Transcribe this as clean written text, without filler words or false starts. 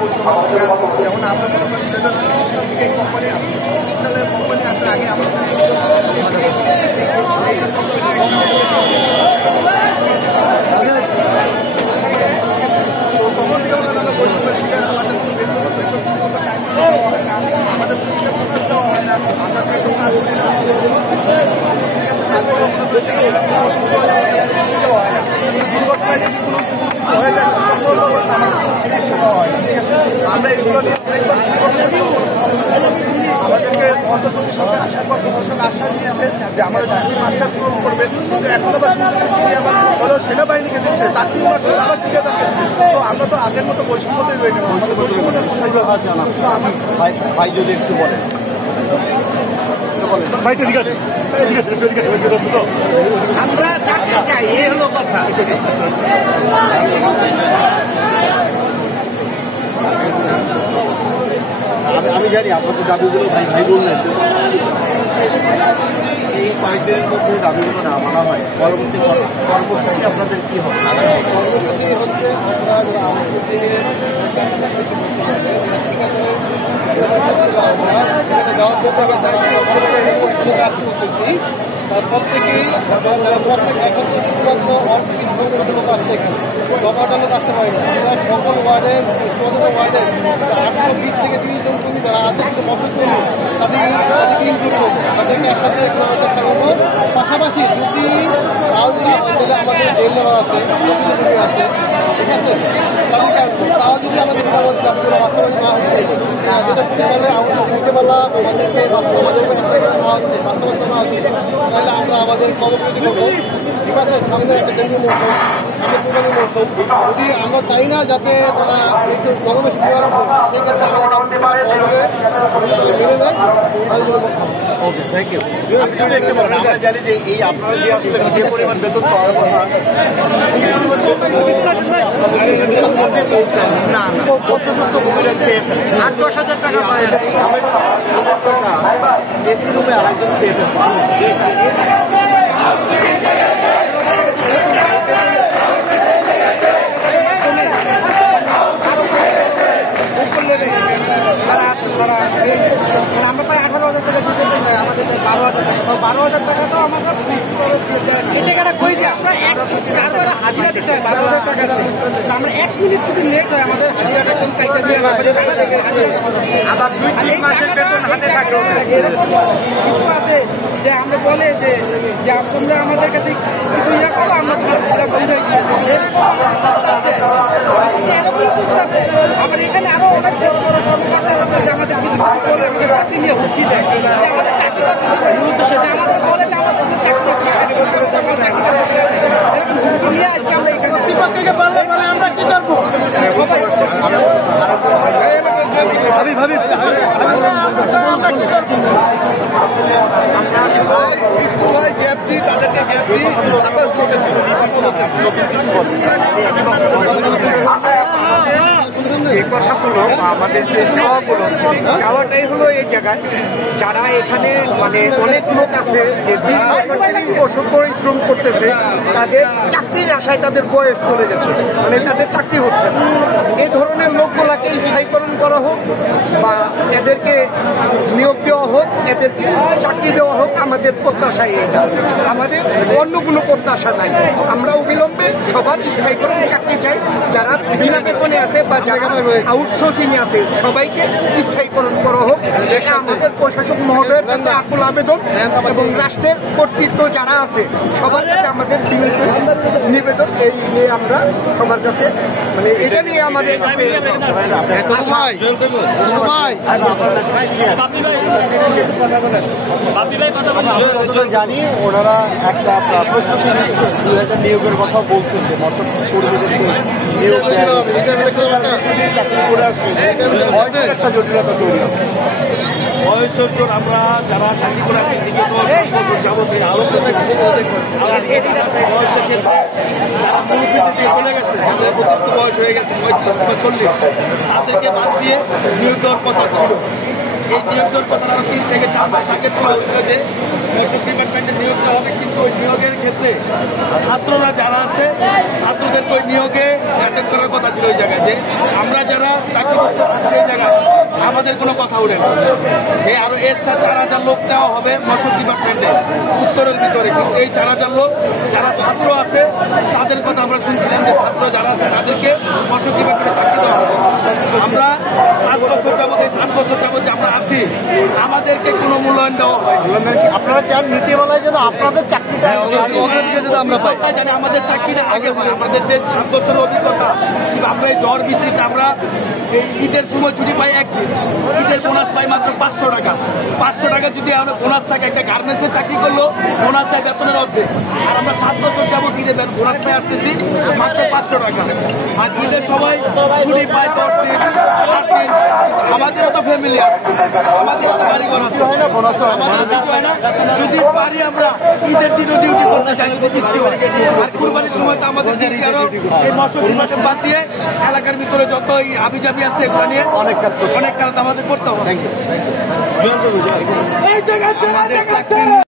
যেমন আমরা মনে করি 2020 সাল থেকে এই কোম্পানি আসছে, 20 সালে কোম্পানি আসার আগে আমাদের তখন থেকে আমরা বৈষম্যের শিকার, আমাদের কোনো বেতন টাইম দেওয়া হয় না, আমাদের পরিষ্কার প্রকাশ দেওয়া হয় না, আমরা যেসব কাজ করি না ঠিক আছে, তারপরে মনে করি যে অসুস্থ হলে আমাদের দেওয়া হয় না, দুর্ঘটনায় যদি কোনো কিছু হয়ে যায় আমাদের কোনো চিকিৎসা দেওয়া হয় না। ঠিক আছে, আমরা এগুলো নিয়ে অনেকবার আমাদেরকে অন্তর্বর্তী সরকার আসার পর প্রশাসক আশ্বাস দিয়েছে যে আমাদের চাকরি মাস্টার পূরণ করবে, কিন্তু এখন আবার শুনতেছে তিনি আবার হলো সেনাবাহিনীকে দিচ্ছে, তার 3 মাস হলে আবার ঠিকাদারকে দিচ্ছে। তো আমরা তো আগের মতো বৈষম্যতেই রয়ে গেলাম, আমাদের বৈষম্যটা ভাই যদি একটু বলেন। আমরা চাকরি চাই, এই হলো কথা। আমি জানি আপনাদের দাবিগুলো ভাই বললেন, এই কয়েকদিনের মধ্যে দাবিগুলো না মানা হয়, পরবর্তী কর্মসূচি আপনাদের কী হবে? কর্মসূচি হচ্ছে যাওয়ার জন্য কাজ করতেছি, প্রত্যেকেই এখন তো শুধুমাত্র অল্প লোক আসছে, এখানে জমাটা লোক আসতে পারে না। আমরা সকল ওয়ার্ডের 14 ওয়ার্ডের 820 থেকে 30 জন কর্মী যারা আছে, কিন্তু বছর কর্মী তাদেরকে ইনক্লুড করবো, তাদেরকে একসাথে সারাবো। পাশাপাশি যদি আমাদের জেল নেওয়া আছে, আছে, ঠিক আছে, তাদেরকে আনবো। তাও যদি আমাদের দাবিগুলো বাস্তবায়ন না হচ্ছে, যেটা প্রতিকালে আমাদের নীতিমালা আমাদেরকে নেওয়া হচ্ছে, বাস্তবায়ন না হচ্ছে, তাহলে আমরা আমাদের কর্মবিরতি করবো। ঠিক আছে, সামনে একটা ডেঙ্গু মৌসুম, সামনে কোরবানির মৌসুম, যদি আমরা চাই না যাতে তারা একটু গরমে শুরু করবো, সেক্ষেত্রে আমাদের মেনে নেয়। ওকে, থ্যাংক ইউ। আপনি যদি একটু বলেন, আমরা জানি যে এই আপনারা যে আসলে যে পরিমাণ বেতন পাওয়ার কথা, না অত্যসত্য ভূমিরাজ্যে 8-10 হাজার টাকা পায়, এসি রুমে আরেকজন খেয়ে আমরা প্রায় 18,000 টাকা দিতে চাই, আমাদের 12,000 টাকা, তো 12,000 টাকা তো আমাদের টাকাটা কই যে আমরা 12,000 টাকা দিই, আমরা 1 মিনিট যদি লেট হয় আমাদের হাজিরাটা কম চাইতে আবার 2-3 মাসের বেতন হাতে থাকে। এরকম কিছু আছে যে আমরা বলে যে তোমরা আমাদের কাছে কিছু ইয়ে করো, আমরা আবার এখানে আরো অনেক বড় বড় কর্মকর্তা আছে যে আমাদের কিছু বলে আমাদের চাকরি নিয়ে হচ্ছি দেয়, যে আমাদের চাকরি গুরুত্ব সে আমাদের বলে যে আমাদের চাকরি নিয়ে আজকে আমরা এখানে বিপক্ষে পারলে মানে আমরা কি করবো একটু ভাই গ্যাপ দিই, তাদেরকে গ্যাপ দিই, আবার ছোট এই কথাগুলো আমাদের যে চাওয়াটাই হলো এই জায়গায় যারা এখানে মানে অনেক লোক আছে যে 20 বছর পরিশ্রম করতেছে, তাদের চাকরির আশায় তাদের বয়স চলে গেছে, মানে তাদের চাকরি হচ্ছে না। এই ধরনের লোকগুলাকে স্থায়ীকরণ করা হোক বা এদেরকে নিয়োগ দেওয়া হোক, এদেরকে চাকরি দেওয়া হোক, আমাদের প্রত্যাশাই এটা। আমাদের অন্য কোনো প্রত্যাশা নাই। আমরা অবিলম্বে সবার স্থায়ীকরণ চাকরি চাই, যারা বিনা বেতনে আছে বা যারা আউটসোর্সিংয়ে আছে সবাইকে স্থায়ীকরণ করা হোক। এটা আমাদের প্রশাসক মহোদয়ের কাছে আকুল আবেদন এবং রাষ্ট্রের কর্তৃত্ব যারা আছে সবার কাছে আমাদের নিবেদন। এই নিয়ে আমরা সবার কাছে মানে এটা নিয়ে আমাদের কাছে জানি ওনারা একটা প্রস্তুতি নিচ্ছে, 2000 নিয়োগের কথা বলছেন যে মৎস্য কর্মীদেরকে নিয়োগ চাকরি করে আসছে, একটা জটিলতা তৈরি হবে। বয়স অর্জন আমরা যারা চাকরি করে আছি বিগত 7 বছর যাবতীয় আলোচনা বয়সের ক্ষেত্রে যারা মুরব্বীতে দিয়ে চলে গেছে, যাদের অতিরিক্ত বয়স হয়ে গেছে 35 কিংবা 40, তাদেরকে বাদ দিয়ে নিয়োগ দেওয়ার কথা ছিল। এই নিয়োগ দেওয়ার কথা 3 থেকে 4 মাস আগে তোলা হয়েছিল যে মৎস্য ডিপার্টমেন্টে নিয়োগ দেওয়া হবে, কিন্তু ওই নিয়োগের ক্ষেত্রে ছাত্ররা যারা আছে ছাত্রদেরকে ওই নিয়োগে অ্যাটেন্ড করার কথা ছিল ওই জায়গায়, যে আমরা যারা চাকরি কাজের কোনো কথা ওঠে না। যে আরো এক্সট্রা 4,000 লোক নেওয়া হবে মৎস্য ডিপার্টমেন্টে উত্তরের ভিতরে, কিন্তু এই 4,000 লোক যারা ছাত্র আছে তাদের কথা আমরা শুনছিলাম যে ছাত্র যারা আছে তাদেরকে মৎস্য ডিপার্টমেন্টে চাকরি দেওয়া হবে। আমরা 5 বছর যাবত, এই 7 বছর যাবত যে আমরা আছি, আমাদেরকে কোনো মূল্যায়ন দেওয়া হয়। আপনারা চান নীতিমালায় যেন আপনাদের চাকরিটা আমরা পাই। জানি আমাদের চাকরিটা আগে হয়, আমাদের যে 7 বছরের অভিজ্ঞতা, কিংবা আমরা এই ঝড় বৃষ্টিতে আমরা এই ঈদের সময় ছুটি পাই একদিন, ঈদের বোনাস পাই মাত্র 500 টাকা। 500 টাকা যদি আমরা বোনাস থাকে, একটা গার্মেন্টসে চাকরি করলো বোনাস দেয় বেতনের অর্ধেক, আর আমরা 7 বছর যাবত ঈদে বোনাস পাই আসতেছি মাত্র 500 টাকা। আর ঈদের সময় ছুটি পাই 10 দিন 8 দিন। আমাদেরও তো ফ্যামিলি আছে, আমাদেরও তো বাড়িঘর আছে, আমাদের ছুটি হয় না। যদি পারি আমরা ঈদের দিনও ডিউটি করতে চাই যদি বৃষ্টি হয়। আর কুরবানির সময় তো আমাদের ডিউটি আরো এই মৎস্য ডিপার্টমেন্ট বাদ দিয়ে এলাকার ভিতরে যত এই আবিজাবি আছে এগুলো নিয়ে অনেক কাজ আমাদের করতে হবে। Thank you. এই জায়গায় চাকরি